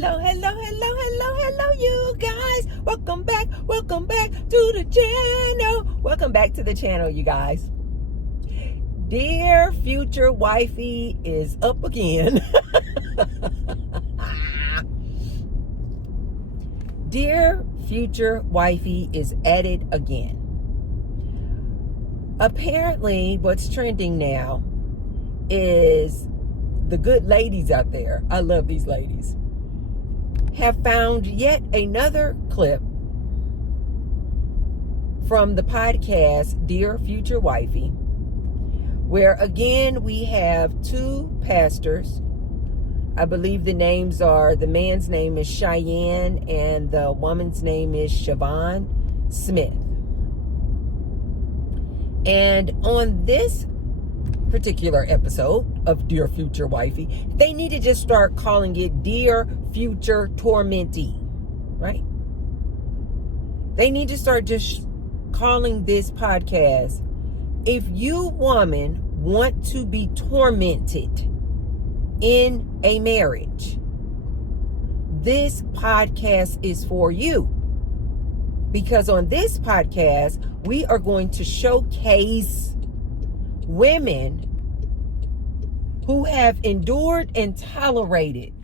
Hello, you guys. Welcome back to the channel. Welcome back to the channel, you guys. Dear future wifey is up again. Dear future wifey is at it again. Apparently, what's trending now is the good ladies out there, I love these ladies, have found yet another clip from the podcast Dear Future Wifey, where again we have two pastors. I believe the man's name is Cheyenne and the woman's name is Siobhan Smith. And on this particular episode of Dear Future Wifey, they need to just start calling it Dear Future Tormentee, right? They need to start just calling this podcast, if you woman want to be tormented in a marriage, this podcast is for you. Because on this podcast, we are going to showcase women who have endured and tolerated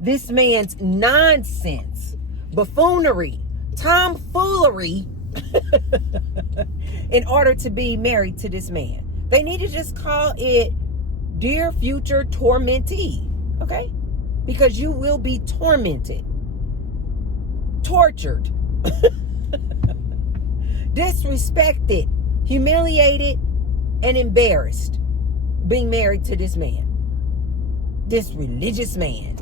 this man's nonsense, buffoonery, tomfoolery in order to be married to this man. They need to just call it Dear Future Tormentee, okay? Because you will be tormented, tortured, disrespected, humiliated, and embarrassed being married to this man, this religious man.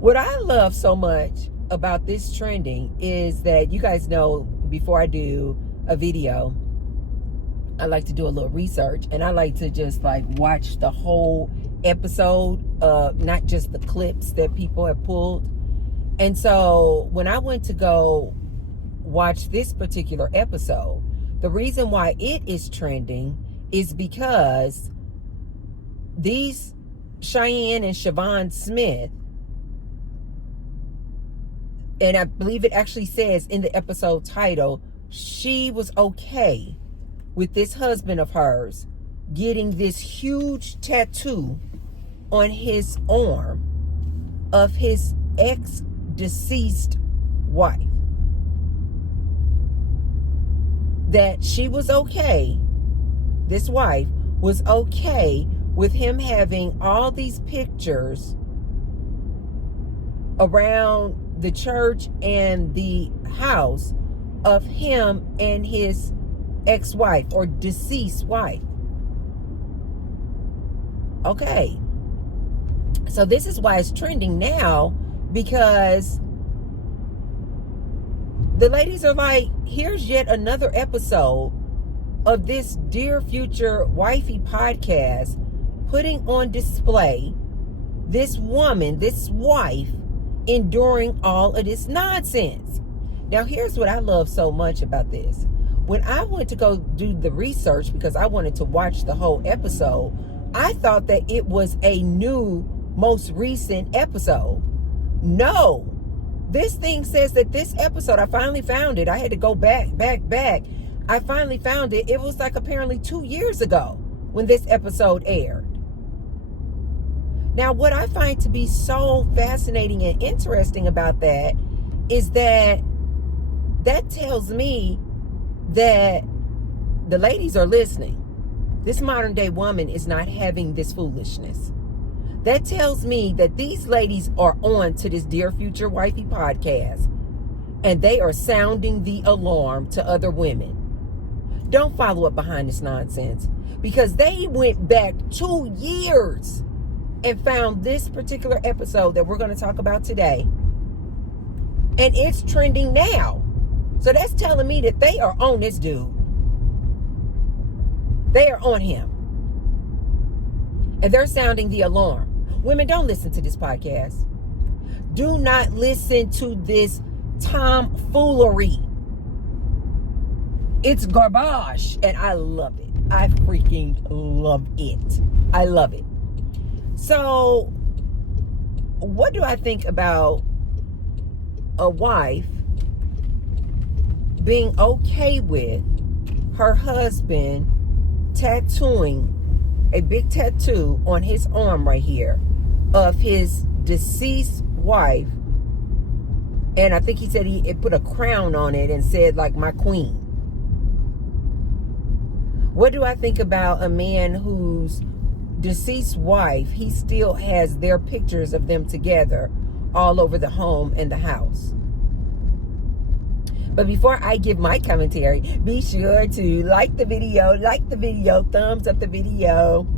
What I love so much about this trending is that, you guys know, before I do a video, I like to do a little research, and I like to just watch the whole episode, not just the clips that people have pulled. And so when I went to go watch this particular episode, the reason why it is trending is because these Cheyenne and Siobhan Smith, and I believe it actually says in the episode title, she was okay with this husband of hers getting this huge tattoo on his arm of his ex-deceased wife. That she was okay, this wife was okay with him having all these pictures around the church and the house of him and his ex-wife or deceased wife. Okay. So this is why it's trending now, because the ladies are like, here's yet another episode of this Dear Future Wifey podcast putting on display this woman, this wife, enduring all of this nonsense. Now, here's what I love so much about this. When I went to go do the research, because I wanted to watch the whole episode, I thought that it was a new, most recent episode. No. This thing says that this episode, I finally found it. I had to go back. I finally found it. It was apparently 2 years ago when this episode aired. Now, what I find to be so fascinating and interesting about that is that tells me that the ladies are listening. This modern day woman is not having this foolishness. That tells me that these ladies are on to this Dear Future Wifey podcast, and they are sounding the alarm to other women. Don't follow up behind this nonsense, because they went back 2 years and found this particular episode that we're going to talk about today, and it's trending now. So that's telling me that they are on this dude. They are on him. And they're sounding the alarm. Women, don't listen to this podcast. Do not listen to this tomfoolery. It's garbage, and I love it. I freaking love it. I love it. So what do I think about a wife being okay with her husband tattooing a big tattoo on his arm right here of his deceased wife? And I think he said it put a crown on it and said, like, my queen. What do I think about a man whose deceased wife, he still has their pictures of them together all over the home and the house? But before I give my commentary, be sure to like the video, thumbs up the video,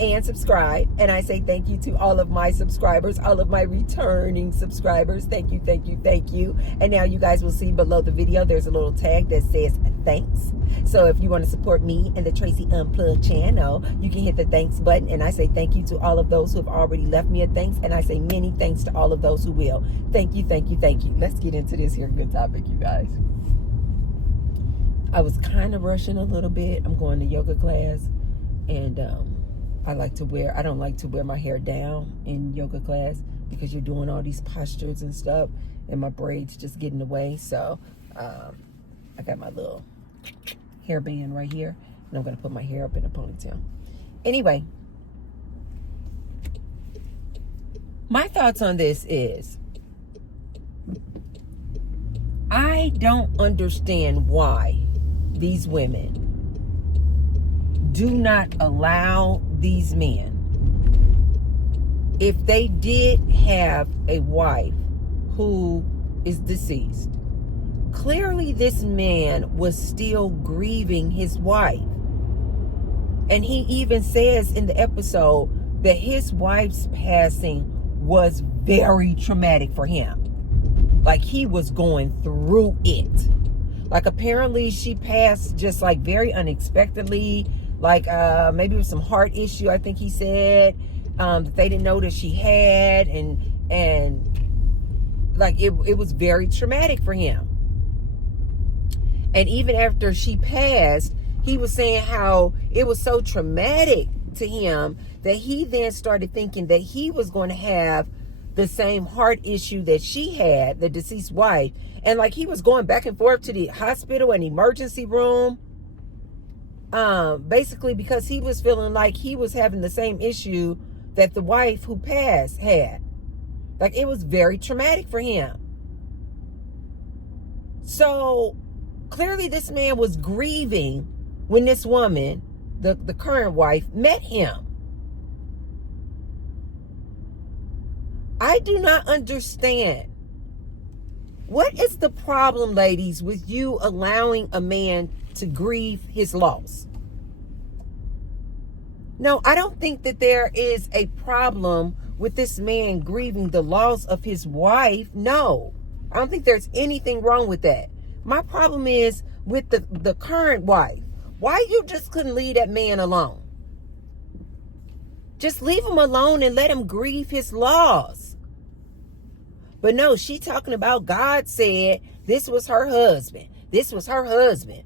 and subscribe. And I say thank you to all of my subscribers, all of my returning subscribers. Thank you, thank you, thank you. And now you guys will see below the video, there's a little tag that says thanks. So if you want to support me and the Tracy Unplugged channel, you can hit the thanks button. And I say thank you to all of those who have already left me a thanks. And I say many thanks to all of those who will. Thank you, thank you, thank you. Let's get into this here good topic, you guys. I was kind of rushing a little bit. I'm going to yoga class, and I don't like to wear my hair down in yoga class because you're doing all these postures and stuff, and my braids just get in the way. So I got my little hairband right here, and I'm going to put my hair up in a ponytail. Anyway, my thoughts on this is, I don't understand why these women do not allow these men, if they did have a wife who is deceased, clearly this man was still grieving his wife. And he even says in the episode that his wife's passing was very traumatic for him. Like, he was going through it. Like, apparently she passed just like very unexpectedly. Like maybe with some heart issue, I think he said, that they didn't know that she had, and like it was very traumatic for him. And even after she passed, he was saying how it was so traumatic to him that he then started thinking that he was going to have the same heart issue that she had, the deceased wife. And like, he was going back and forth to the hospital and emergency room, basically because he was feeling like he was having the same issue that the wife who passed had. Like, it was very traumatic for him. So clearly this man was grieving when this woman, the current wife, met him. I do not understand. What is the problem, ladies, with you allowing a man to grieve his loss? No, I don't think that there is a problem with this man grieving the loss of his wife. No, I don't think there's anything wrong with that. My problem is with the current wife. Why you just couldn't leave that man alone? Just leave him alone and let him grieve his loss. But no, she talking about God said this was her husband. This was her husband.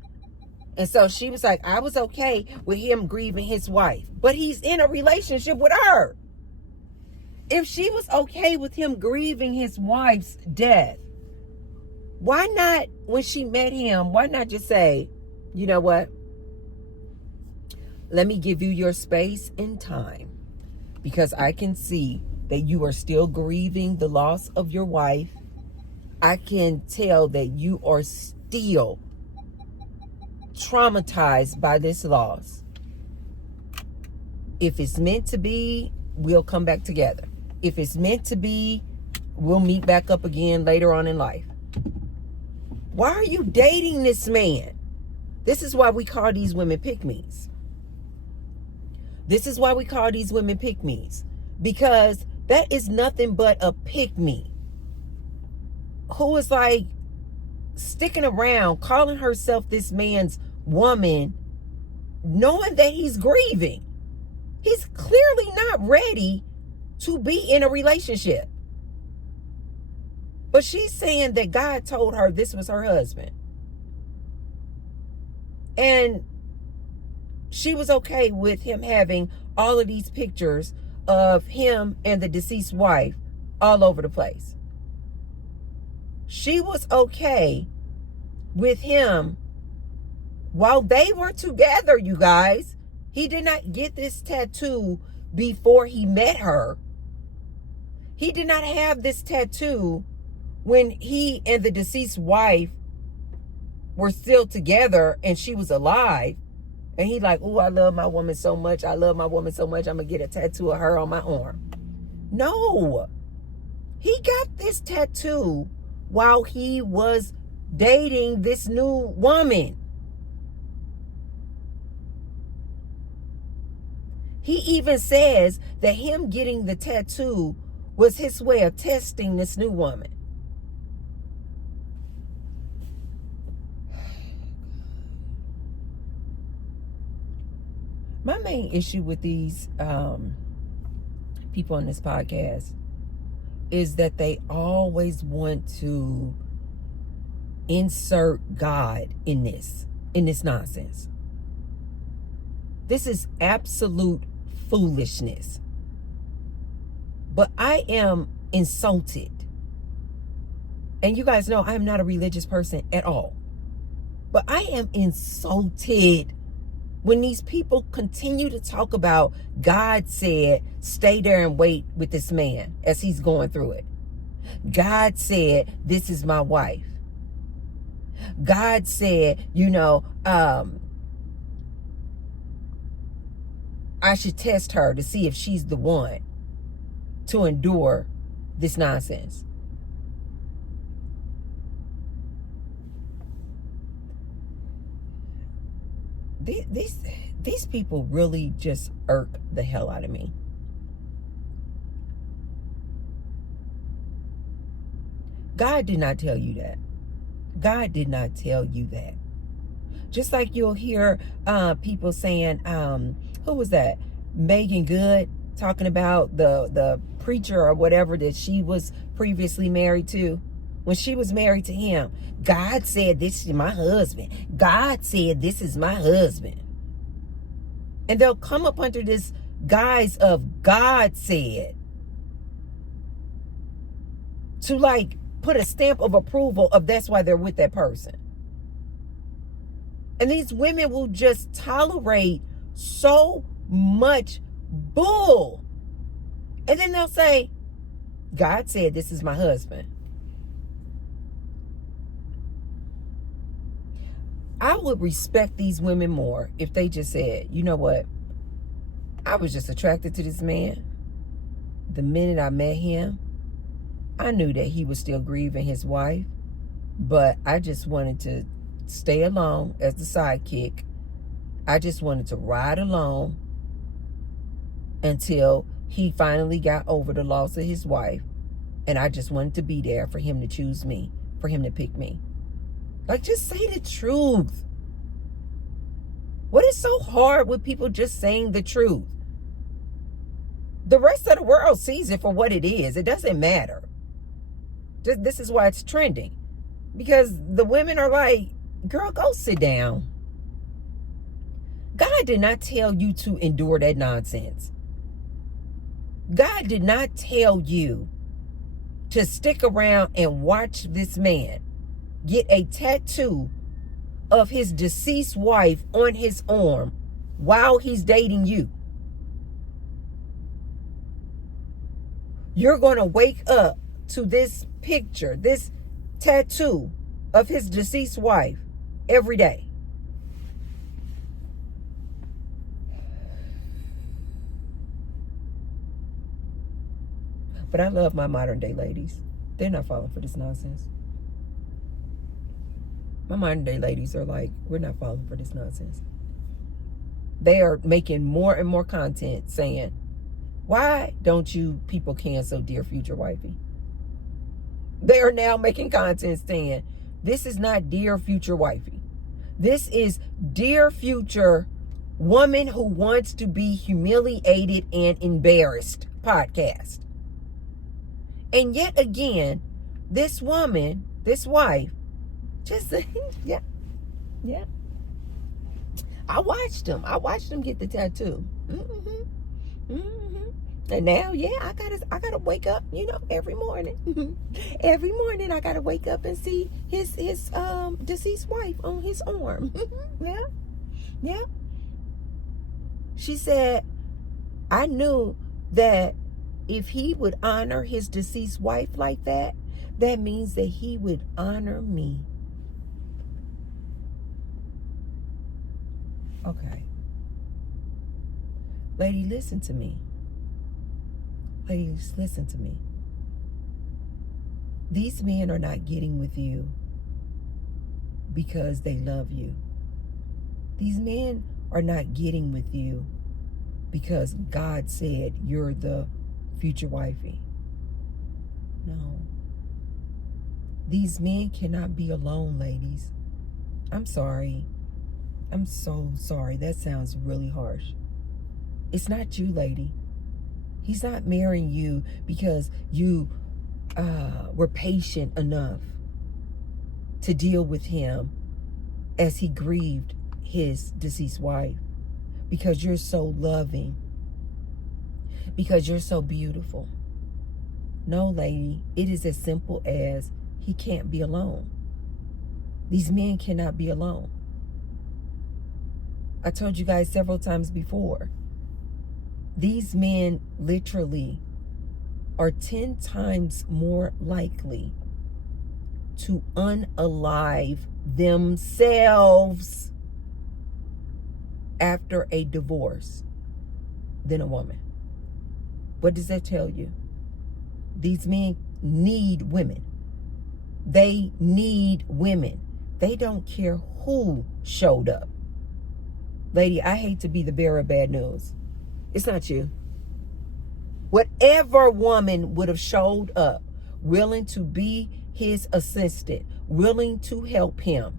And so she was like, I was okay with him grieving his wife. But he's in a relationship with her. If she was okay with him grieving his wife's death, why not, when she met him, why not just say, you know what? Let me give you your space and time, because I can see that you are still grieving the loss of your wife. I can tell that you are still traumatized by this loss. If it's meant to be, we'll come back together. If it's meant to be, we'll meet back up again later on in life. Why are you dating this man? This is why we call these women pick-me's. This is why we call these women pick-me's. Because that is nothing but a pick-me who is like sticking around, calling herself this man's woman, knowing that he's grieving. He's clearly not ready to be in a relationship. But she's saying that God told her this was her husband. And she was okay with him having all of these pictures of him and the deceased wife all over the place. She was okay with him while they were together, you guys. He did not get this tattoo before he met her. He did not have this tattoo when he and the deceased wife were still together and she was alive. And he like, oh, I love my woman so much. I love my woman so much. I'm going to get a tattoo of her on my arm. No. He got this tattoo while he was dating this new woman. He even says that him getting the tattoo was his way of testing this new woman. My main issue with these people on this podcast is that they always want to insert God in this nonsense. This is absolute foolishness. But I am insulted. And you guys know I am not a religious person at all. But I am insulted when these people continue to talk about God said, stay there and wait with this man as he's going through it. God said, this is my wife. God said, I should test her to see if she's the one to endure this nonsense. These people really just irk the hell out of me. God did not tell you that. God did not tell you that. Just like you'll hear people saying, who was that? Megan Good talking about the preacher or whatever that she was previously married to. When she was married to him, God said, this is my husband. God said, this is my husband. And they'll come up under this guise of God said to like put a stamp of approval of that's why they're with that person. And these women will just tolerate so much bull. And then they'll say, God said, this is my husband. I would respect these women more if they just said, you know what? I was just attracted to this man. The minute I met him, I knew that he was still grieving his wife, but I just wanted to stay along as the sidekick. I just wanted to ride along until he finally got over the loss of his wife. And I just wanted to be there for him to choose me, for him to pick me. Like, just say the truth. What is so hard with people just saying the truth? The rest of the world sees it for what it is. It doesn't matter. This is why it's trending. Because the women are like, girl, go sit down. God did not tell you to endure that nonsense. God did not tell you to stick around and watch this man get a tattoo of his deceased wife on his arm while he's dating you. You're going to wake up to this picture, this tattoo of his deceased wife every day. But I love my modern day ladies. They're not falling for this nonsense. My modern day ladies are like, we're not falling for this nonsense. They are making more and more content saying, why don't you people cancel Dear Future Wifey? They are now making content saying, this is not Dear Future Wifey. This is Dear Future Woman Who Wants to Be Humiliated and Embarrassed podcast. And yet again, this woman, this wife, just, yeah. I watched them get the tattoo. And now, yeah, I gotta wake up, every morning. Every morning I gotta wake up and see his deceased wife on his arm. Yeah. Yeah. She said, I knew that if he would honor his deceased wife like that, that means that he would honor me. Okay. Lady, listen to me. Ladies, listen to me. These men are not getting with you because they love you. These men are not getting with you because God said you're the future wifey. No. These men cannot be alone, ladies. I'm sorry. I'm so sorry. That sounds really harsh. It's not you, lady. He's not marrying you because you were patient enough to deal with him as he grieved his deceased wife, because you're so loving, because you're so beautiful. No, lady, it is as simple as he can't be alone. These men cannot be alone. I told you guys several times before, these men literally are 10 times more likely to unalive themselves after a divorce than a woman. What does that tell you? These men need women. They need women. They don't care who showed up. Lady, I hate to be the bearer of bad news. It's not you. Whatever woman would have showed up willing to be his assistant, willing to help him,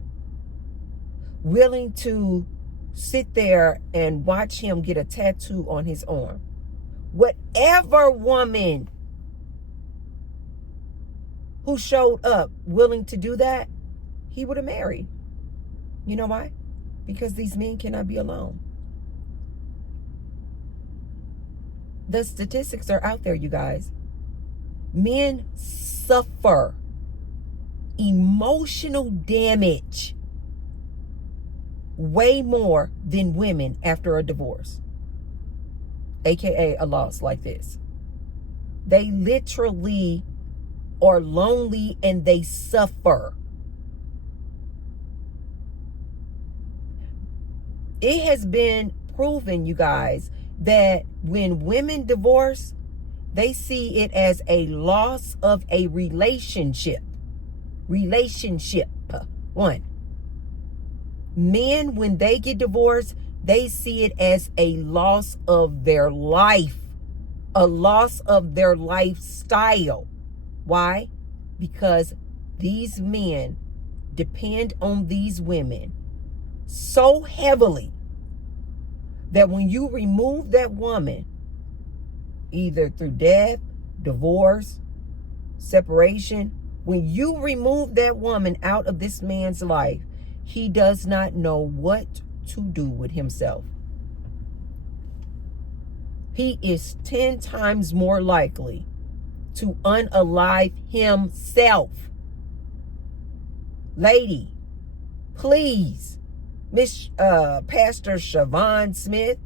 willing to sit there and watch him get a tattoo on his arm. Whatever woman who showed up willing to do that, he would have married. You know why? Because these men cannot be alone. The statistics are out there, you guys. Men suffer emotional damage way more than women after a divorce, aka a loss like this. They literally are lonely and they suffer. It has been proven, you guys, that when women divorce, they see it as a loss of a relationship. One. Men, when they get divorced, they see it as a loss of their life, a loss of their lifestyle. Why? Because these men depend on these women so heavily that when you remove that woman, either through death, divorce, separation, when you remove that woman out of this man's life, he does not know what to do with himself. He is 10 times more likely to unalive himself. Lady, please, Miss Pastor Siobhan Smith,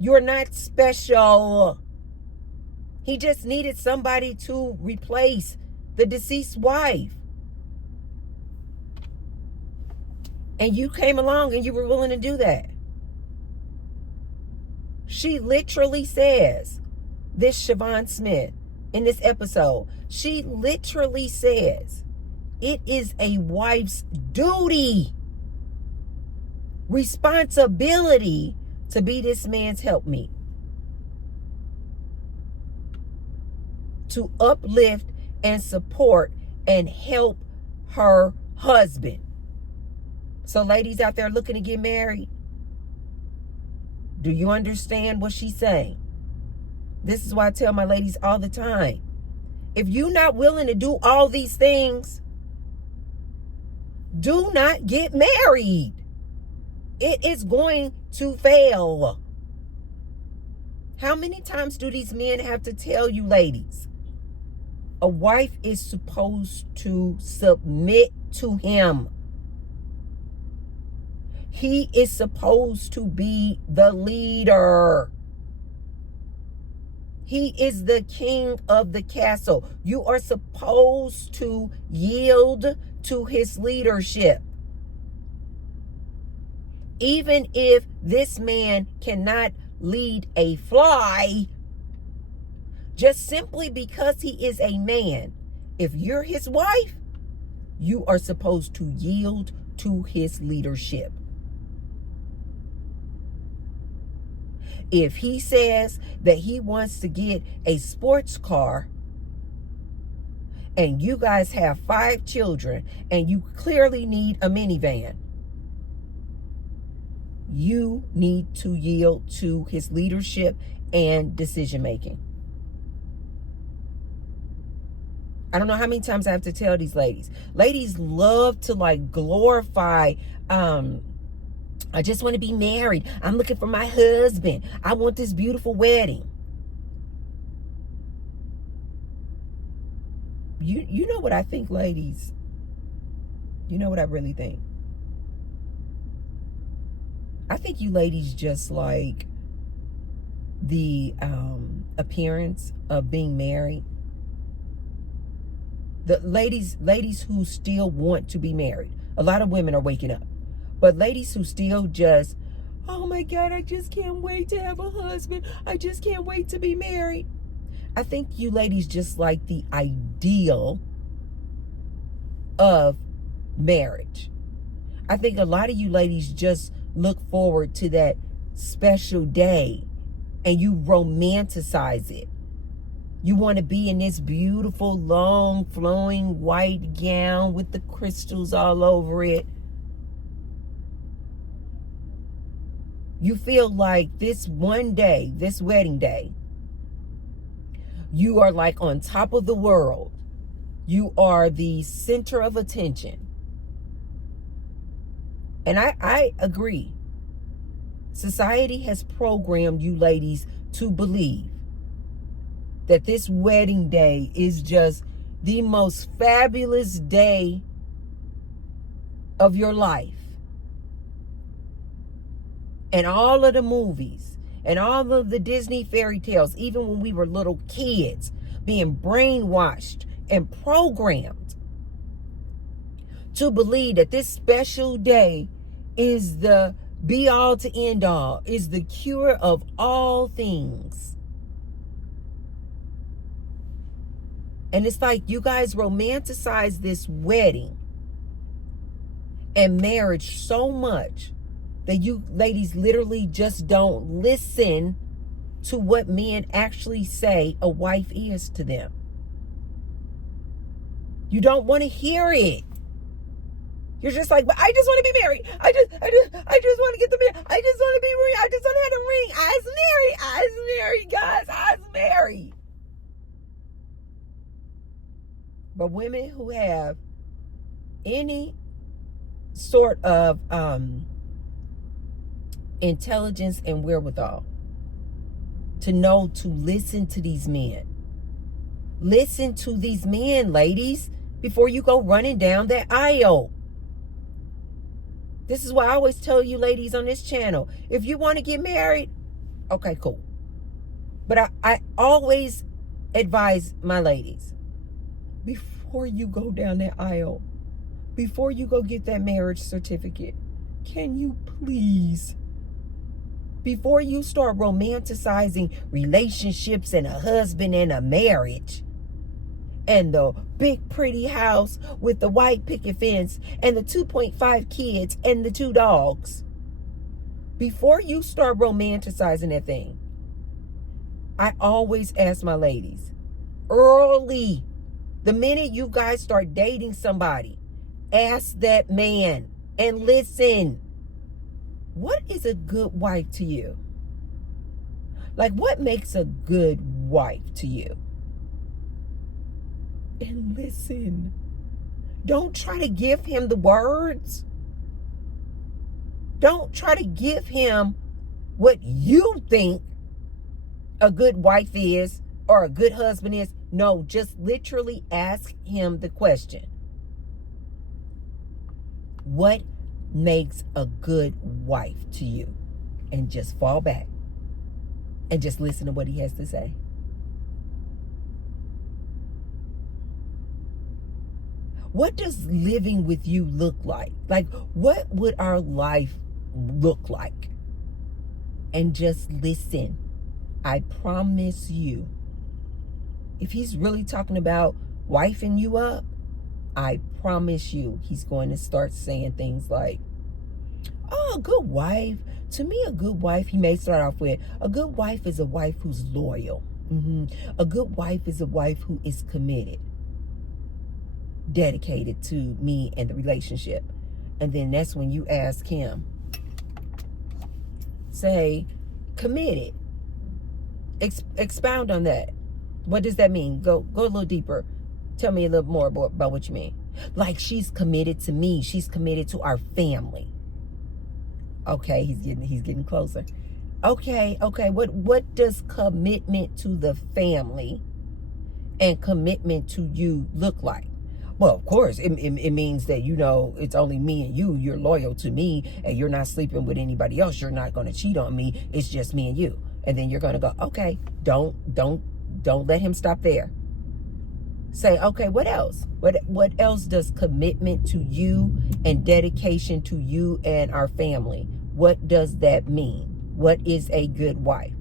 you're not special. He just needed somebody to replace the deceased wife. And you came along and you were willing to do that. She literally says, this Siobhan Smith, in this episode, she literally says, it is a wife's duty, responsibility to be this man's helpmeet, to uplift and support and help her husband. So ladies out there looking to get married, do you understand what she's saying? This is why I tell my ladies all the time, if you're not willing to do all these things, do not get married. It is going to fail. How many times do these men have to tell you, ladies? A wife is supposed to submit to him. He is supposed to be the leader. He is the king of the castle. You are supposed to yield to his leadership. Even if this man cannot lead a fly, just simply because he is a man, if you're his wife, you are supposed to yield to his leadership. If he says that he wants to get a sports car, and you guys have 5 children, and you clearly need a minivan, you need to yield to his leadership and decision making. I don't know how many times I have to tell these ladies. Ladies love to like glorify, I just want to be married. I'm looking for my husband. I want this beautiful wedding. You know what I think, ladies? You know what I really think? I think you ladies just like the appearance of being married. The ladies who still want to be married. A lot of women are waking up. But ladies who still just, oh my God, I just can't wait to have a husband. I just can't wait to be married. I think you ladies just like the ideal of marriage. I think a lot of you ladies just look forward to that special day and you romanticize it. You want to be in this beautiful, long, flowing white gown with the crystals all over it. You feel like this one day, this wedding day, you are like on top of the world. You are the center of attention. And I agree. Society has programmed you ladies to believe that this wedding day is just the most fabulous day of your life. And all of the movies and all of the Disney fairy tales, even when we were little kids, being brainwashed and programmed to believe that this special day is the be all to end all, is the cure of all things. And it's like you guys romanticize this wedding and marriage so much that you ladies literally just don't listen to what men actually say a wife is to them. You don't want to hear it. You're just like, but I just want to be married. I just want to get the man. I just want to be married. I just want to have a ring. I was married, guys. I was married. But women who have any sort of intelligence and wherewithal to know to listen to these men. Listen to these men, ladies, before you go running down that aisle. This is why I always tell you ladies on this channel, if you want to get married, okay, cool. But I always advise my ladies, before you go down that aisle, before you go get that marriage certificate, can you please, before you start romanticizing relationships and a husband and a marriage and the big pretty house with the white picket fence and the 2.5 kids and the 2 dogs, before you start romanticizing that thing, I always ask my ladies, early, the minute you guys start dating somebody, ask that man and listen. What is a good wife to you? Like, what makes a good wife to you? And listen. Don't try to give him the words. Don't try to give him what you think a good wife is or a good husband is. No, just literally ask him the question. What makes a good wife to you? And just fall back and just listen to what he has to say. What does living with you look like? Like, what would our life look like? And just listen. I promise you, if he's really talking about wifing you up, I promise you he's going to start saying things like, oh, a good wife. To me, a good wife, he may start off with, a good wife is a wife who's loyal. A good wife is a wife who is committed, dedicated to me and the relationship. And then that's when you ask him, say, committed. Expound on that. What does that mean? Go a little deeper. Tell me a little more about what you mean. Like, she's committed to me. She's committed to our family. Okay, he's getting closer. Okay. What does commitment to the family and commitment to you look like? Well, of course, it means that, you know, it's only me and you. You're loyal to me and you're not sleeping with anybody else. You're not going to cheat on me. It's just me and you. And then you're going to go, okay, don't let him stop there. Say, okay, what else? What else does commitment to you and dedication to you and our family, what does that mean? What is a good wife?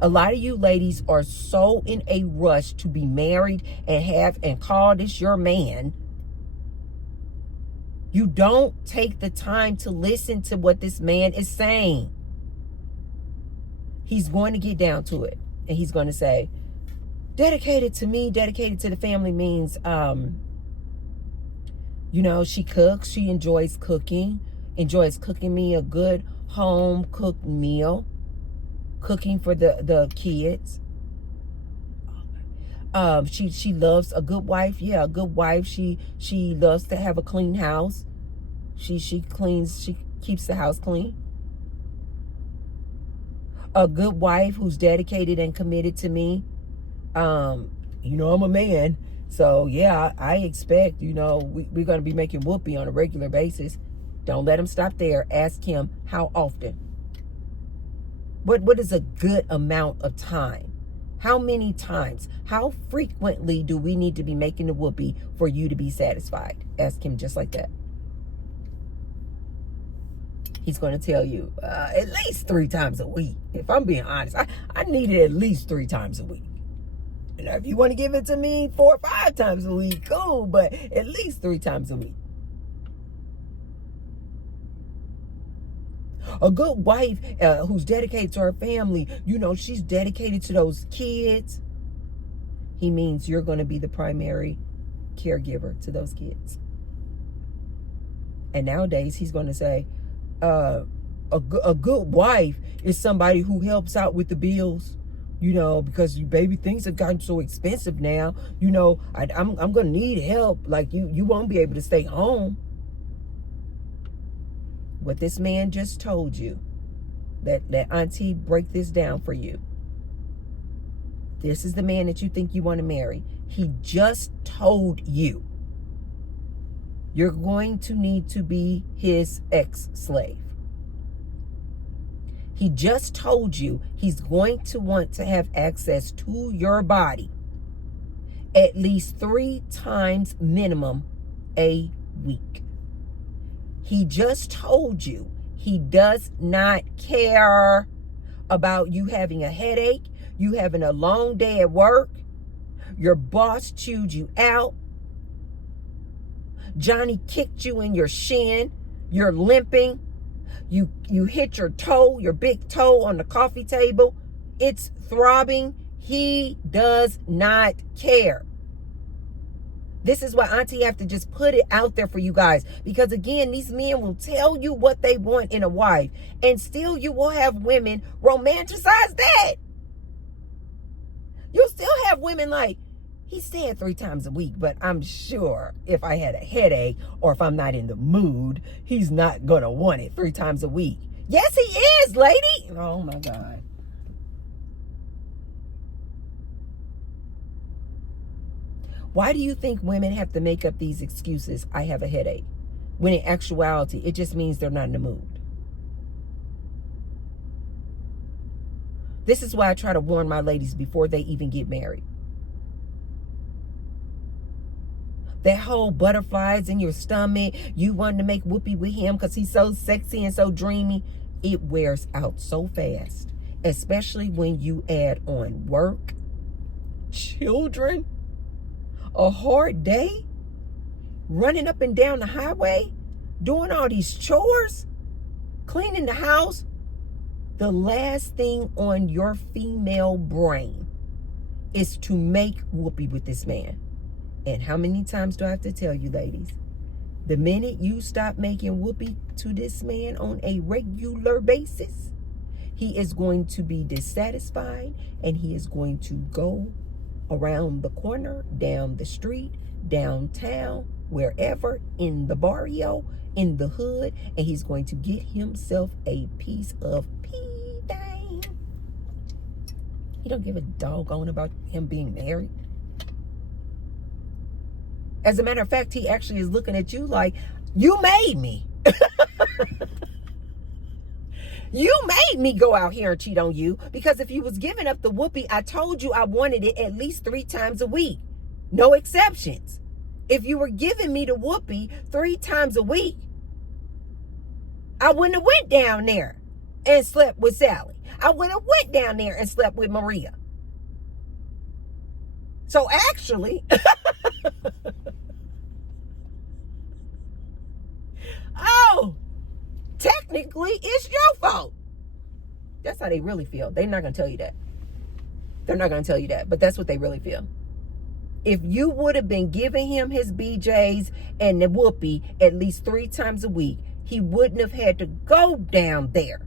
A lot of you ladies are so in a rush to be married and call this your man. You don't take the time to listen to what this man is saying. He's going to get down to it. And he's going to say, dedicated to me, dedicated to the family means, you know, she cooks. She enjoys cooking me a good home cooked meal. Cooking for the kids. She loves a good wife. Yeah, a good wife. She loves to have a clean house. She cleans. She keeps the house clean. A good wife who's dedicated and committed to me. You know, I'm a man, so yeah, I expect, you know, we're going to be making whoopee on a regular basis. Don't let him stop there. Ask him how often. What is a good amount of time? How many times? How frequently do we need to be making the whoopee for you to be satisfied? Ask him just like that. He's going to tell you at least 3 times a week. If I'm being honest, I need it at least 3 times a week. You know, if you want to give it to me 4 or 5 times a week, cool, but at least 3 times a week. A good wife who's dedicated to her family, you know, she's dedicated to those kids. He means you're going to be the primary caregiver to those kids. And nowadays, he's going to say, a good wife is somebody who helps out with the bills. You know, because baby, things have gotten so expensive now. You know, I'm going to need help. Like, you won't be able to stay home. What this man just told you, that auntie, break this down for you. This is the man that you think you want to marry. He just told you you're going to need to be his ex-slave. He just told you he's going to want to have access to your body at least 3 times minimum a week. He just told you he does not care about you having a headache, you having a long day at work, your boss chewed you out, Johnny kicked you in your shin, you're limping, you hit your toe, your big toe on the coffee table, it's throbbing. He does not care. This is why auntie have to just put it out there for you guys. Because again, these men will tell you what they want in a wife. And still you will have women romanticize that. You'll still have women like, he said 3 times a week, but I'm sure if I had a headache or if I'm not in the mood, he's not going to want it 3 times a week. Yes, he is, lady. Oh my God. Why do you think women have to make up these excuses? I have a headache. When in actuality, it just means they're not in the mood. This is why I try to warn my ladies before they even get married. That whole butterflies in your stomach, you wanting to make whoopee with him because he's so sexy and so dreamy, it wears out so fast. Especially when you add on work, children, a hard day, running up and down the highway, doing all these chores, cleaning the house. The last thing on your female brain is to make whoopee with this man. And how many times do I have to tell you, ladies? The minute you stop making whoopee to this man on a regular basis, he is going to be dissatisfied and he is going to go around the corner, down the street, downtown, wherever, in the barrio, in the hood, and he's going to get himself a piece of pee-dang. He don't give a doggone about him being married. As a matter of fact, he actually is looking at you like, you made me. You made me go out here and cheat on you, because if you was giving up the whoopee, I told you I wanted it at least 3 times a week. No exceptions. If you were giving me the whoopee 3 times a week, I wouldn't have went down there and slept with Sally. I wouldn't have went down there and slept with Maria. So actually, oh, technically it's your fault. That's how they really feel. They're not going to tell you that. They're not going to tell you that, but that's what they really feel. If you would have been giving him his BJs and the whoopee at least 3 times a week, he wouldn't have had to go down there.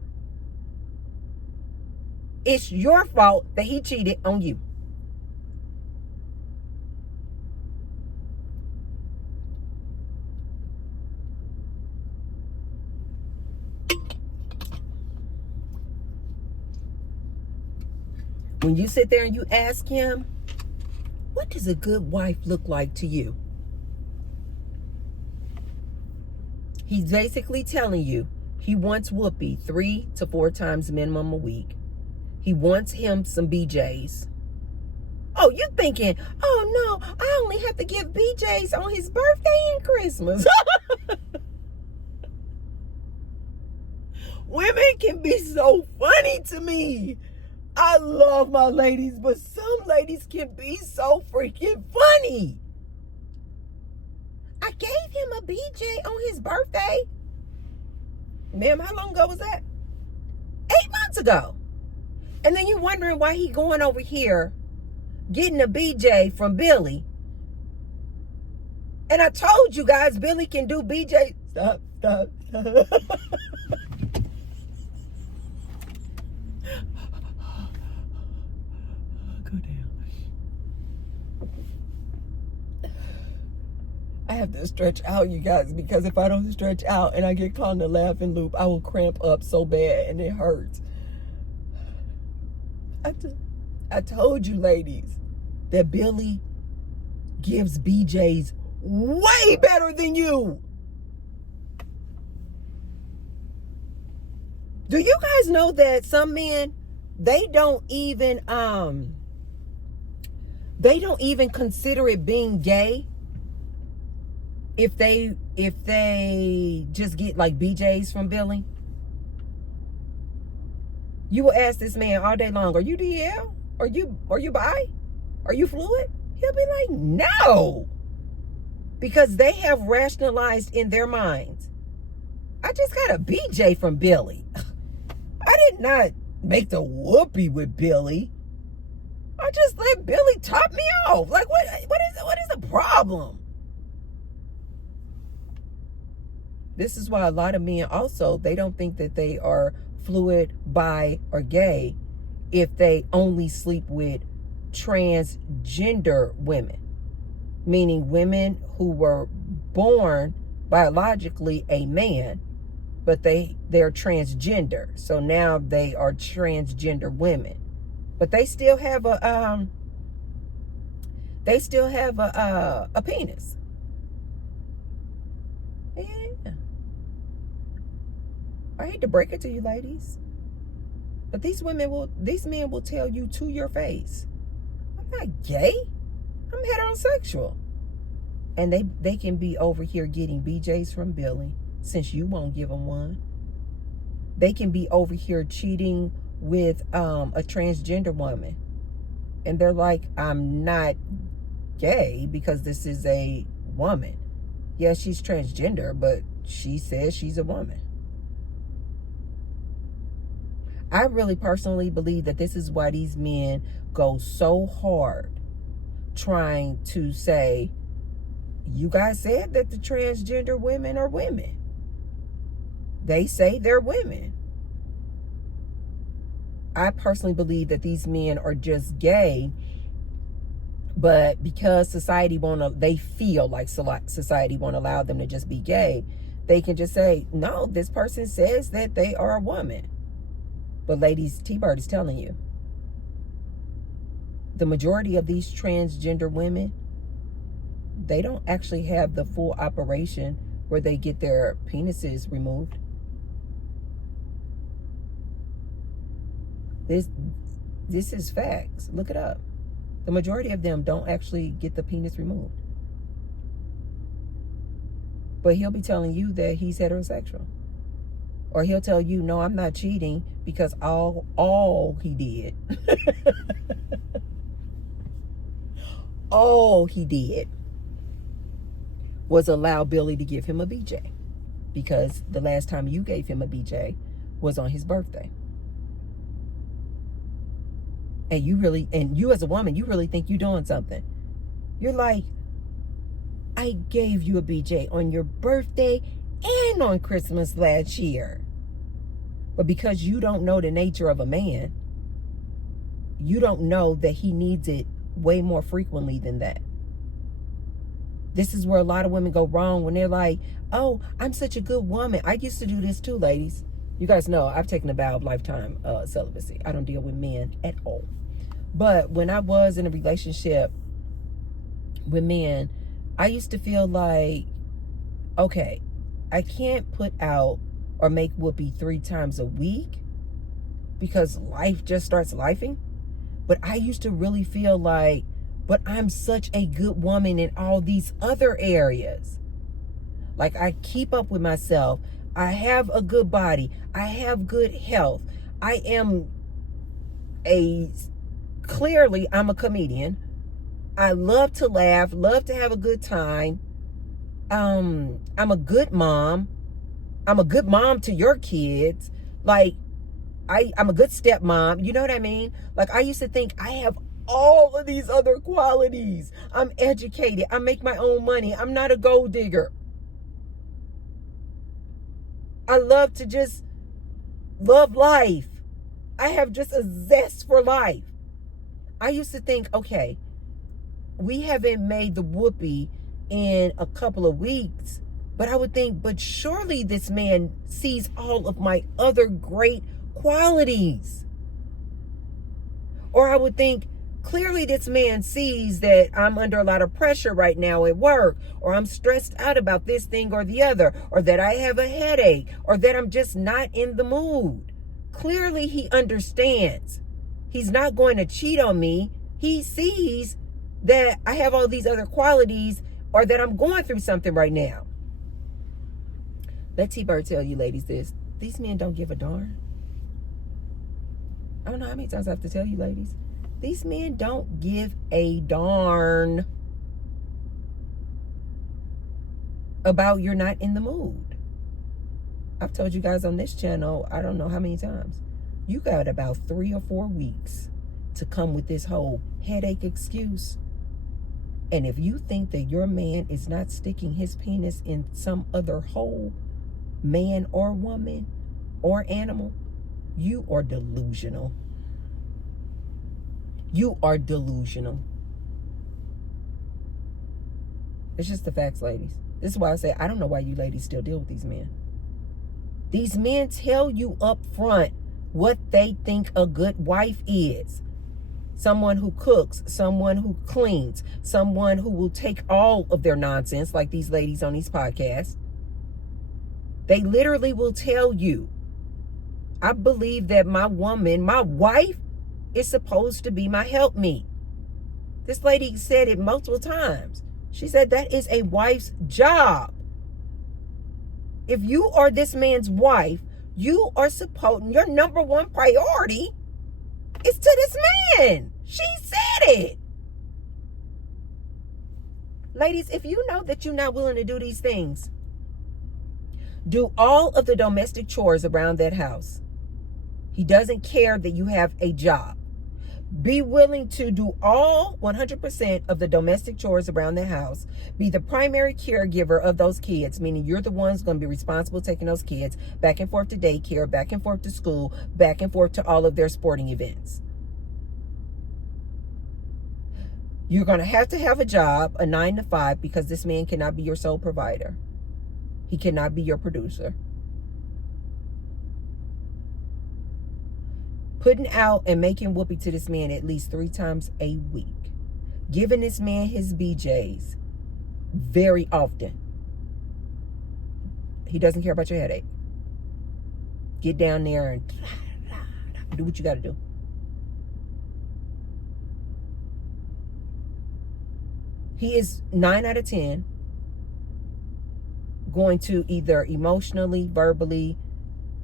It's your fault that he cheated on you. When you sit there and you ask him, what does a good wife look like to you? He's basically telling you he wants whoopee 3 to 4 times minimum a week. He wants him some BJs. Oh, you're thinking, oh no, I only have to give BJs on his birthday and Christmas. Women can be so funny to me. I love my ladies, but some ladies can be so freaking funny. I gave him a BJ on his birthday. Ma'am, how long ago was that? 8 months ago. And then you're wondering why he going over here getting a BJ from Billy. And I told you guys, Billy can do BJ. Stop. I have to stretch out, you guys, because if I don't stretch out and I get caught in the laughing loop, I will cramp up so bad and it hurts. I told you, ladies, that Billy gives BJs way better than you. Do you guys know that some men, they don't even consider it being gay if they just get like BJs from Billy? You will ask this man all day long, are you DL? Are you bi? Are you fluid? He'll be like, no. Because they have rationalized in their minds, I just got a BJ from Billy. I did not make the whoopee with Billy. I just let Billy top me off. Like, what is the problem? This is why a lot of men also, they don't think that they are fluid, bi, or gay if they only sleep with transgender women, meaning women who were born biologically a man, but they're transgender. So now they are transgender women. But they still have a penis. Yeah. I hate to break it to you ladies, but these men will tell you to your face, I'm not gay, I'm heterosexual. And they can be over here getting BJs from Billy, since you won't give them one. They can be over here cheating with a transgender woman, and they're like, I'm not gay because this is a woman. Yeah, she's transgender, but she says she's a woman. I really personally believe that this is why these men go so hard trying to say, you guys said that the transgender women are women. They say they're women. I personally believe that these men are just gay, but because society they feel like society won't allow them to just be gay, they can just say, no, this person says that they are a woman. But ladies, T-Bird is telling you, the majority of these transgender women, they don't actually have the full operation where they get their penises removed. This is facts. Look it up. The majority of them don't actually get the penis removed. But he'll be telling you that he's heterosexual. Or he'll tell you, no, I'm not cheating, because all he did, all he did was allow Billy to give him a BJ, because the last time you gave him a BJ was on his birthday. And you as a woman, you really think you're doing something. You're like, I gave you a BJ on your birthday and on Christmas last year. But because you don't know the nature of a man, you don't know that he needs it way more frequently than that. This is where a lot of women go wrong, when they're like, oh, I'm such a good woman. I used to do this too, ladies. You guys know I've taken a vow of lifetime celibacy. I don't deal with men at all. But when I was in a relationship with men, I used to feel like, okay, I can't put out or make whoopee 3 times a week because life just starts lifing. But I used to really feel like, but I'm such a good woman in all these other areas. Like, I keep up with myself. I have a good body. I have good health. I'm a comedian. I love to laugh, love to have a good time. I'm a good mom. I'm a good mom to your kids. Like, I'm a good stepmom. You know what I mean? Like, I used to think I have all of these other qualities. I'm educated. I make my own money. I'm not a gold digger. I love to just love life. I have just a zest for life. I used to think, okay, we haven't made the whoopee in a couple of weeks, but I would think, but surely this man sees all of my other great qualities. Or I would think, clearly this man sees that I'm under a lot of pressure right now at work, or I'm stressed out about this thing or the other, or that I have a headache, or that I'm just not in the mood. Clearly he understands. He's not going to cheat on me. He sees that I have all these other qualities, or that I'm going through something right now. Let T-Bird tell you ladies this. These men don't give a darn. I don't know how many times I have to tell you ladies. These men don't give a darn about you're not in the mood. I've told you guys on this channel, I don't know how many times. You got about 3 or 4 weeks to come with this whole headache excuse. And if you think that your man is not sticking his penis in some other hole, man or woman or animal, you are delusional. You are delusional. It's just the facts, ladies. This is why I say I don't know why you ladies still deal with these men. These men tell you up front what they think a good wife is. Someone who cooks, someone who cleans, someone who will take all of their nonsense, like these ladies on these podcasts. They literally will tell you, I believe that my woman, my wife, is supposed to be my helpmeet. This lady said it multiple times. She said that is a wife's job. If you are this man's wife, you are supposed, your number one priority is to this man. She said it. Ladies, if you know that you're not willing to do these things, do all of the domestic chores around that house. He doesn't care that you have a job. Be willing to do all 100% of the domestic chores around the house. Be the primary caregiver of those kids, meaning you're the ones going to be responsible taking those kids back and forth to daycare, back and forth to school, back and forth to all of their sporting events. You're going to have a job, a 9 to 5, because this man cannot be your sole provider. He cannot be your producer. Putting out and making whoopee to this man at least 3 times a week. Giving this man his BJs very often. He doesn't care about your headache. Get down there and do what you got to do. He is 9 out of 10 going to either emotionally, verbally,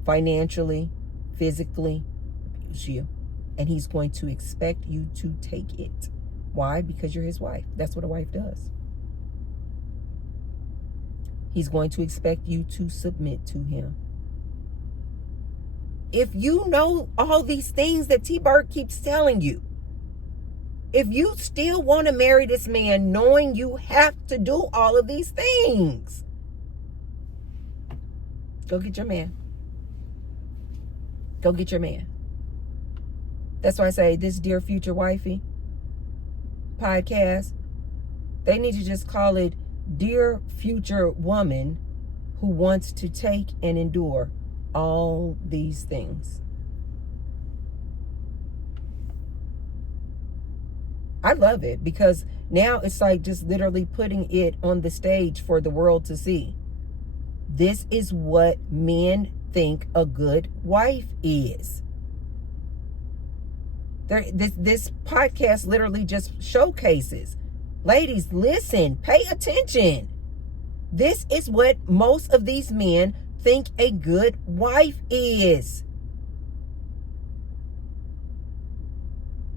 financially, physically abuse you. And he's going to expect you to take it. Why? Because you're his wife. That's what a wife does. He's going to expect you to submit to him. If you know all these things that T-Bird keeps telling you, if you still want to marry this man knowing you have to do all of these things, go get your man. Go get your man. That's why I say this Dear Future Wifey podcast, they need to just call it Dear Future Woman Who Wants to Take and Endure All These Things. I love it because now it's like just literally putting it on the stage for the world to see. This is what men think a good wife is. This podcast literally just showcases. Ladies, listen, pay attention. This is what most of these men think a good wife is.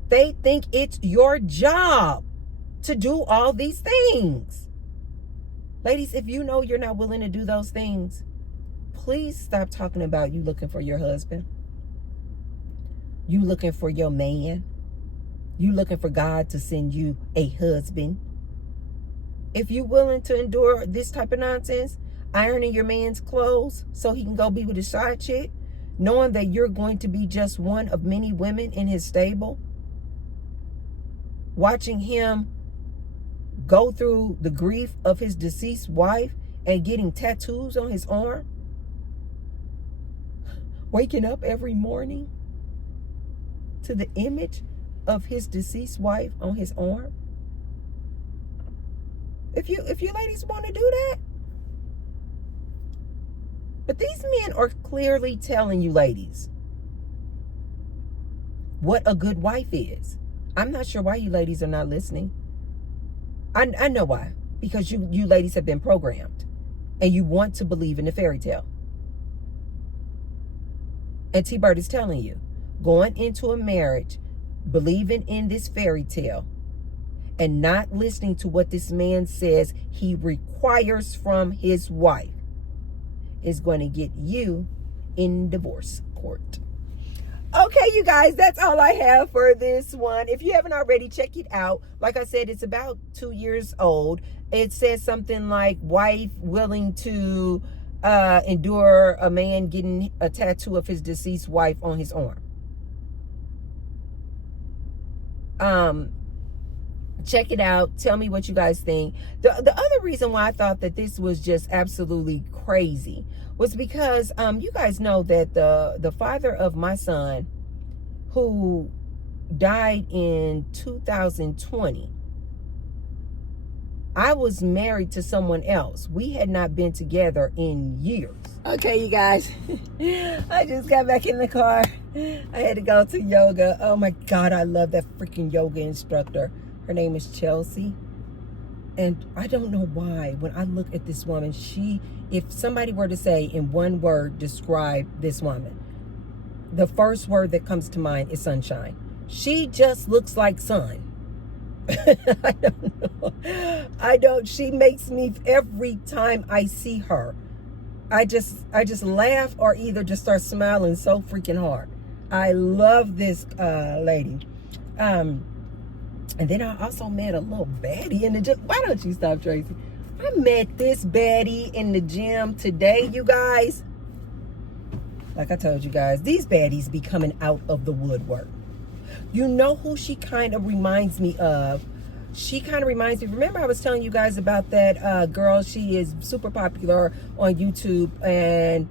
They think it's your job to do all these things. Ladies, if you know you're not willing to do those things, please stop talking about you looking for your husband. You looking for your man. You looking for God to send you a husband. If you're willing to endure this type of nonsense, ironing your man's clothes so he can go be with his side chick, knowing that you're going to be just one of many women in his stable, watching him go through the grief of his deceased wife and getting tattoos on his arm, waking up every morning to the image of his deceased wife on his arm. If you ladies want to do that. But these men are clearly telling you, ladies, what a good wife is. I'm not sure why you ladies are not listening. I know why. Because you ladies have been programmed. And you want to believe in the fairy tale. And T-Bird is telling you, going into a marriage, believing in this fairy tale, and not listening to what this man says he requires from his wife, is going to get you in divorce court. Okay, you guys, that's all I have for this one. If you haven't already, check it out. Like I said, it's about 2 years old. It says something like wife willing to endure a man getting a tattoo of his deceased wife on his arm. Check it out. Tell me what you guys think. The other reason why I thought that this was just absolutely crazy was because you guys know that the father of my son, who died in 2020, I was married to someone else. We had not been together in years. Okay, you guys, I just got back in the car. I had to go to yoga. Oh my God, I love that freaking yoga instructor. Her name is Chelsea. And I don't know why, when I look at this woman, if somebody were to say in one word, describe this woman, the first word that comes to mind is sunshine. She just looks like sun. I don't know. She makes me, every time I see her, I just laugh or either just start smiling so freaking hard. I love this lady. And then I also met a little baddie in the gym. Why don't you stop, Tracy? I met this baddie in the gym today, you guys. Like I told you guys, these baddies be coming out of the woodwork. You know who she kind of reminds me of? She kind of reminds me, remember I was telling you guys about that girl? She is super popular on YouTube, and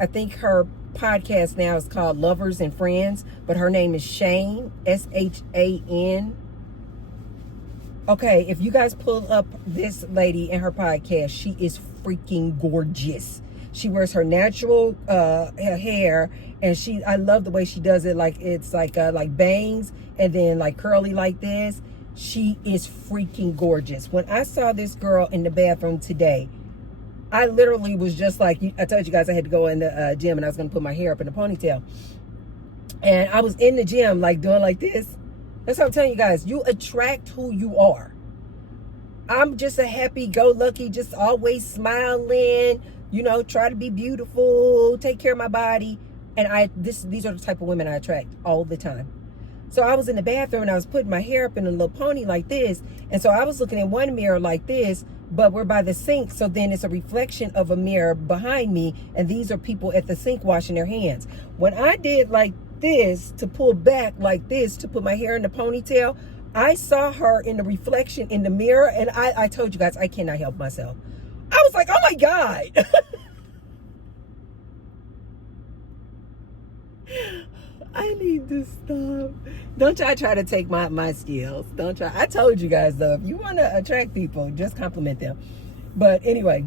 I think her podcast now is called Lovers and Friends, but her name is Shane, S-H-A-N. Okay, if you guys pull up this lady and her podcast, she is freaking gorgeous. She wears her natural hair, and I love the way she does it. Like it's like bangs and then like curly like this. She is freaking gorgeous. When I saw this girl in the bathroom today, I literally was just like, I told you guys I had to go in the gym and I was going to put my hair up in a ponytail. And I was in the gym like doing like this. That's what I'm telling you guys. You attract who you are. I'm just a happy-go-lucky, just always smiling, you know, try to be beautiful, take care of my body. And these are the type of women I attract all the time. So I was in the bathroom and I was putting my hair up in a little pony like this. And so I was looking in one mirror like this, but we're by the sink. So then it's a reflection of a mirror behind me. And these are people at the sink washing their hands. When I did like this to pull back like this to put my hair in the ponytail, I saw her in the reflection in the mirror. And I told you guys, I cannot help myself. I was like, oh my God. I need to stop. Don't y'all try to take my skills. Don't try. I told you guys though, if you want to attract people, just compliment them. But anyway,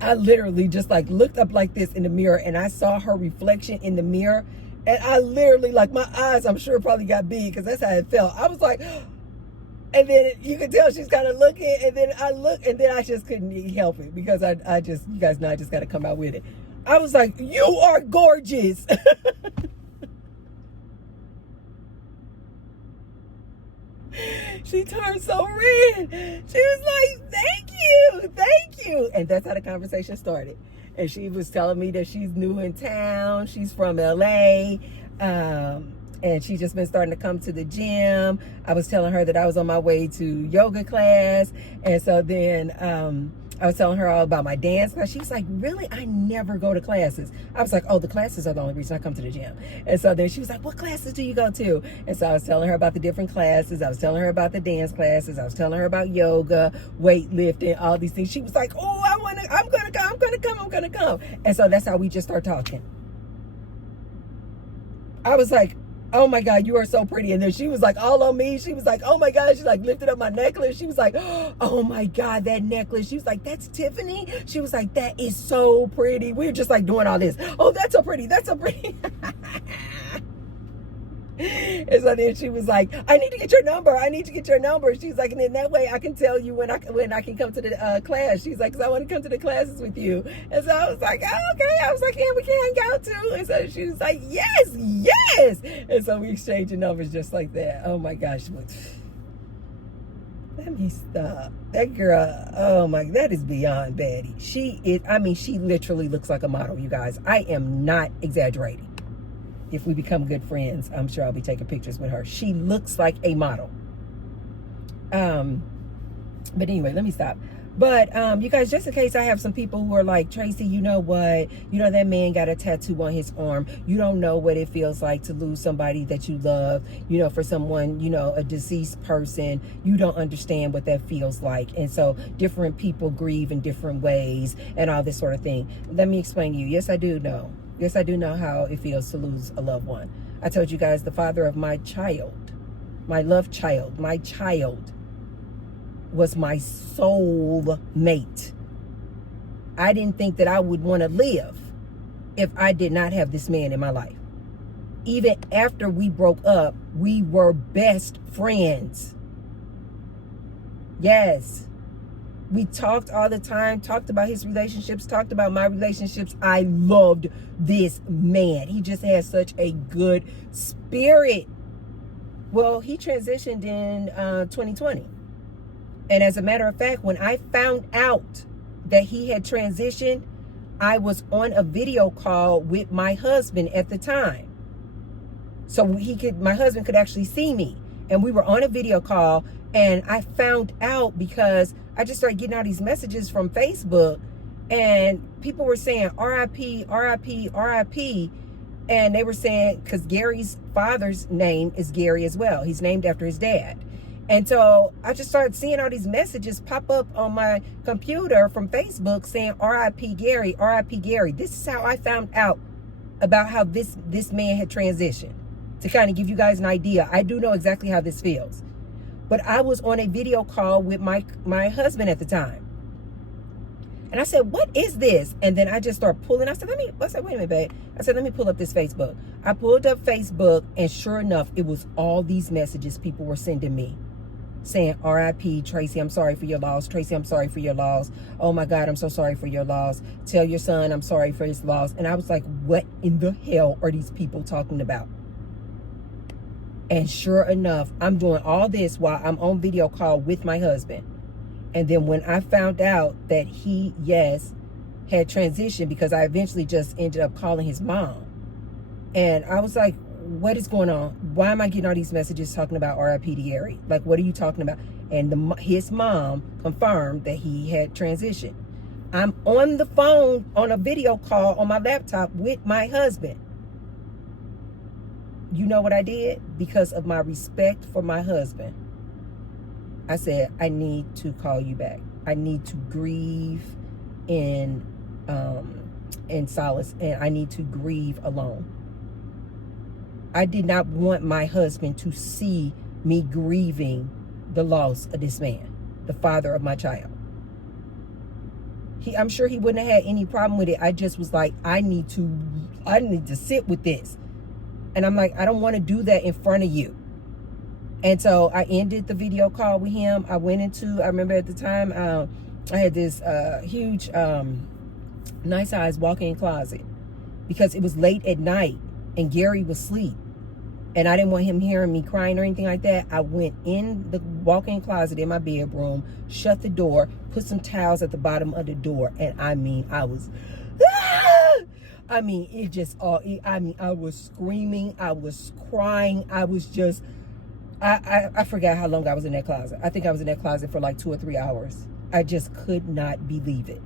I literally just like looked up like this in the mirror and I saw her reflection in the mirror. And I literally, like, my eyes, I'm sure probably got big because that's how it felt. I was like, and then you could tell she's kind of looking, and then I look, and then I just couldn't help it because I just, you guys know I just got to come out with it. I was like, you are gorgeous. She turned so red. She was like, thank you. And that's how the conversation started. And she was telling me that she's new in town. She's from LA. And she's just been starting to come to the gym. I was telling her that I was on my way to yoga class. And so then I was telling her all about my dance class. She was like, really? I never go to classes. I was like, oh, the classes are the only reason I come to the gym. And so then she was like, what classes do you go to? And so I was telling her about the different classes. I was telling her about the dance classes. I was telling her about yoga, weightlifting, all these things. She was like, oh, I'm gonna come. And so that's how we just start talking. I was like, oh my God, you are so pretty. And then she was like all on me. She was like, oh my God. She like lifted up my necklace. She was like, oh my God, that necklace. She was like, that's Tiffany. She was like, that is so pretty. We were just like doing all this. Oh, that's so pretty. That's so pretty. And so then she was like, I need to get your number. She's like, and then that way I can tell you when I can come to the class. She's like, because I want to come to the classes with you. And so I was like, oh, okay. I was like, yeah, we can hang out too. And so she was like, yes. And so we exchanged numbers just like that. Oh my gosh. Let me stop. That girl, oh my, that is beyond baddie. She literally looks like a model, you guys. I am not exaggerating. If we become good friends, I'm sure I'll be taking pictures with her. She looks like a model. But anyway, let me stop. But you guys, just in case I have some people who are like, Tracy, you know what? You know, that man got a tattoo on his arm. You don't know what it feels like to lose somebody that you love. You know, for someone, you know, a deceased person, you don't understand what that feels like. And so different people grieve in different ways and all this sort of thing. Let me explain to you. Yes, I do know. Yes, I do know how it feels to lose a loved one. I told you guys the father of my child, my love child, my child was my soul mate. I didn't think that I would want to live if I did not have this man in my life. Even after we broke up, we were best friends. Yes. We talked all the time, talked about his relationships, talked about my relationships. I loved this man. He just had such a good spirit. Well, he transitioned in 2020. And as a matter of fact, when I found out that he had transitioned, I was on a video call with my husband at the time. So my husband could actually see me. And we were on a video call, and I found out because I just started getting all these messages from Facebook, and people were saying RIP, RIP, RIP. And they were saying, because Gary's father's name is Gary as well. He's named after his dad. And so I just started seeing all these messages pop up on my computer from Facebook saying RIP Gary, RIP Gary. This is how I found out about how this man had transitioned. To kind of give you guys an idea, I do know exactly how this feels. But I was on a video call with my husband at the time. And I said, what is this? And then I just started pulling. I said, wait a minute, babe. I said, let me pull up this Facebook. I pulled up Facebook, and sure enough, it was all these messages people were sending me saying, RIP, Tracy, I'm sorry for your loss. Tracy, I'm sorry for your loss. Oh my God, I'm so sorry for your loss. Tell your son I'm sorry for his loss. And I was like, what in the hell are these people talking about? And sure enough, I'm doing all this while I'm on video call with my husband. And then when I found out that he, yes, had transitioned, because I eventually just ended up calling his mom. And I was like, what is going on? Why am I getting all these messages talking about RIP to Gary? Like, what are you talking about? And his mom confirmed that he had transitioned. I'm on the phone on a video call on my laptop with my husband. You know what I did? Because of my respect for my husband, I said, I need to call you back. I need to grieve in solace, and I need to grieve alone. I did not want my husband to see me grieving the loss of this man, the father of my child. I'm sure he wouldn't have had any problem with it. I just was like, I need to sit with this. And I'm like, I don't want to do that in front of you. And so I ended the video call with him. I remember at the time, I had this huge, nice size walk-in closet, because it was late at night and Gary was asleep. And I didn't want him hearing me crying or anything like that. I went in the walk-in closet in my bedroom, shut the door, put some towels at the bottom of the door. And I was I was screaming, I was crying, I was just, I forgot how long I was in that closet. I think I was in that closet for like 2 or 3 hours. I just could not believe it.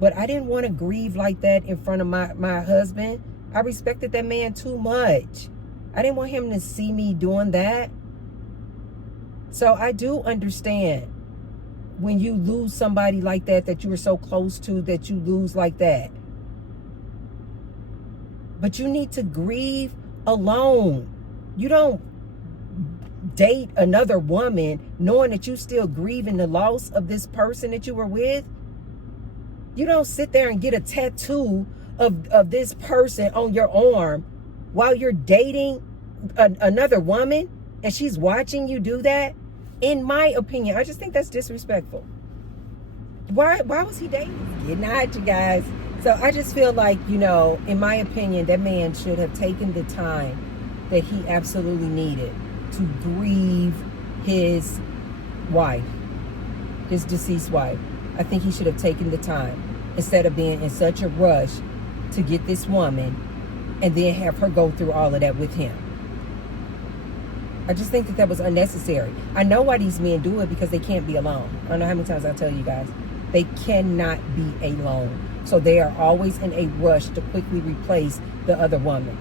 But I didn't want to grieve like that in front of my husband. I respected that man too much. I didn't want him to see me doing that. So I do understand when you lose somebody like that you were so close to, that you lose like that. But you need to grieve alone. You don't date another woman knowing that you still grieving the loss of this person that you were with. You don't sit there and get a tattoo of this person on your arm while you're dating another woman and she's watching you do that. In my opinion, I just think that's disrespectful. Why was he dating? Getting at you guys. So I just feel like, in my opinion, that man should have taken the time that he absolutely needed to grieve his wife, his deceased wife. I think he should have taken the time instead of being in such a rush to get this woman and then have her go through all of that with him. I just think that was unnecessary. I know why these men do it, because they can't be alone. I don't know how many times I tell you guys. They cannot be alone. So they are always in a rush to quickly replace the other woman.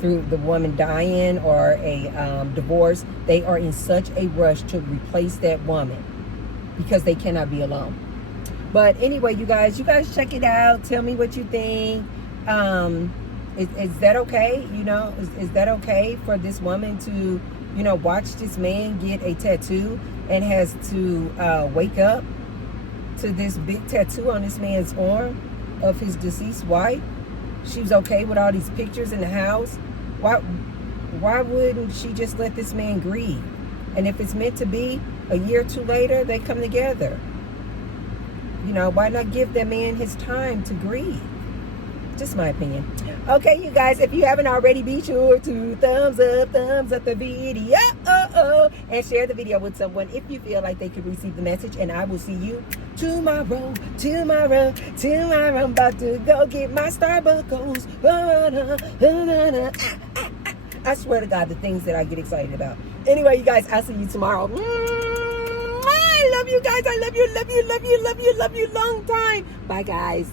Through the woman dying or a divorce, they are in such a rush to replace that woman because they cannot be alone. But anyway, you guys check it out. Tell me what you think. Is that okay? You know, is that okay for this woman to, you know, watch this man get a tattoo and has to wake up to this big tattoo on this man's arm of his deceased wife? She was okay with all these pictures in the house. Why wouldn't she just let this man grieve? And if it's meant to be, a year or two later, they come together. You know, why not give that man his time to grieve? Just my opinion. Okay, you guys, if you haven't already, be sure to thumbs up the video. And share the video with someone if you feel like they could receive the message. And I will see you tomorrow. I'm about to go get my Starbucks. I swear to God, the things that I get excited about. Anyway, you guys, I'll see you tomorrow. I love you guys. I love you long time. Bye, guys.